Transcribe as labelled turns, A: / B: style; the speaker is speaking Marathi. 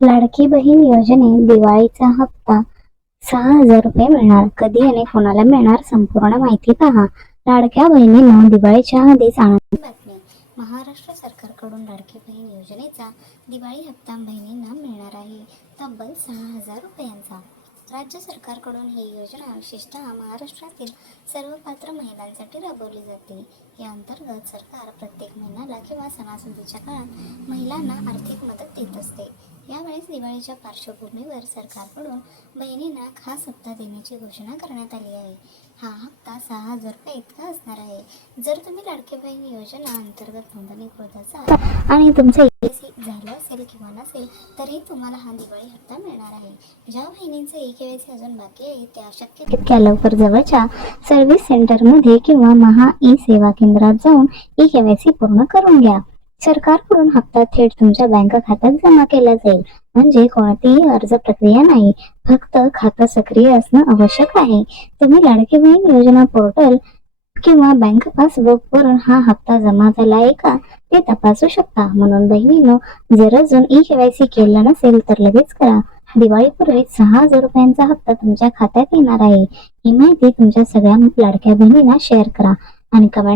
A: लाडकी बहीण योजनेत दिवाळीचा हप्ता सहा हजार रुपये मिळणार. कधी आणि कोणाला मिळणार संपूर्ण माहिती पहा. लाडक्या बहिणींना दिवाळीच्या आधीच आनंद. बातमी महाराष्ट्र सरकारकडून लाडकी बहीण योजनेचा दिवाळी हप्ता बहिणींना मिळणार आहे. तब्बल सहा हजार रुपयांचा. राज्य सरकारकडून ही योजना विशेषतः महाराष्ट्रातील सर्व पात्र महिलांसाठी राबवली जाते. या अंतर्गत सरकार प्रत्येक महिन्याला किंवा सणासुदीच्या काळात महिलांना आर्थिक मदत देत असते. यावेळेस दिवाळीच्या पार्श्वभूमीवर सरकारकडून बहिणींना खास हप्ता देण्याची घोषणा करण्यात आली आहे. हा हप्ता सहा हजार रुपये इतका असणार आहे. जर तुम्ही लाडके बहीण योजना अंतर्गत नोंदणीकृत असाल आणि तुमचं झालं असेल किंवा नसेल तरी तुम्हाला हा दिवाळी हप्ता मिळणार आहे. ज्या बहिणींचे ई केवायसी अजून बाकी आहे त्या शक्य तितक्या लवकर जवळच्या सर्व्हिस सेंटरमध्ये किंवा महा ई सेवा केंद्रात जाऊन ई केवायसी पूर्ण करून घ्या. सरकारकडून हप्ता थेट तुमच्या बँक खात्यात जमा केला जाईल. म्हणजे कोणतीही अर्ज प्रक्रिया नाही फक्त खातं सक्रिय असणं आवश्यक आहे. तुम्ही लाडकी बहीण योजना पोर्टल किंवा बँक पासबुक वरून हा हप्ता जमा झाला आहे का ते तपासू शकता. म्हणून बहिणीनो जर अजून ई केवायसी केलं नसेल तर लगेच करा. दिवाळीपूर्वी सहा हजार रुपयांचा हप्ता तुमच्या खात्यात येणार आहे. ही माहिती तुमच्या सगळ्या लाडक्या बहिणींना शेअर करा आणि कमेंट